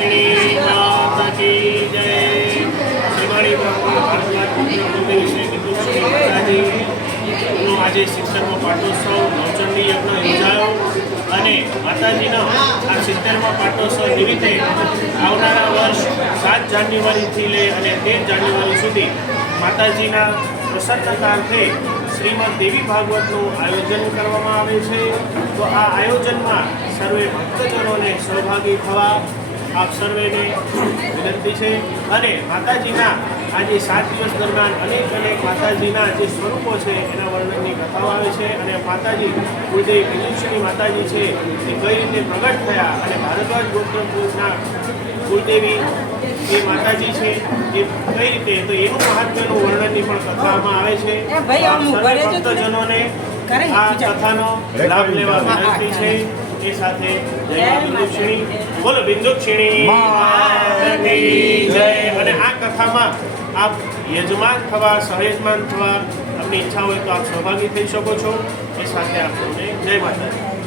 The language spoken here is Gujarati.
શ્રી આજે સિત્તેરમો પાટોત્સવ નવચંડી યજ્ઞ યોજાયો અને માતાજીનો આ સિત્તેરમા પાટોત્સવ નિમિત્તે આવનારા વર્ષ સાત જાન્યુઆરીથી લઈ અને તેર જાન્યુઆરી સુધી માતાજીના પ્રસન્નતાર્થે શ્રીમદ દેવી ભાગવતનું આયોજન કરવામાં આવે છે. તો આ આયોજનમાં સર્વે ભક્તજનોને સહભાગી થવા આપ સર્વેને વિનંતી છે અને માતાજીના આજે સાત દિવસ દરમિયાન અનેક અનેક માતાજીના જે સ્વરૂપો છે એના વર્ણનની કથાઓ આવે છે અને માતાજી જે વિદુષણી માતાજી છે એ કઈ રીતે પ્રગટ થયા અને ભારદ્વાજ ગોત્રકુળના કુળદેવી એ માતાજી છે એ કઈ રીતે તો એનું મહાત્મ્યનું વર્ણનની પણ કથામાં આવે છે ભક્તજનોને આ. કથાનો લાભ લેવા વિનંતી છે સાથે જય બિંદુક્ષિણી બોલો બિંદુક્ષિણી માતા જય. અને આ કથામાં આપ યજમાન થવા સહેજમાન થવા આપની ઈચ્છા હોય તો આપ સહભાગી થઈ શકો છો. એ સાથે આપ જય માતાજી. બિંદુ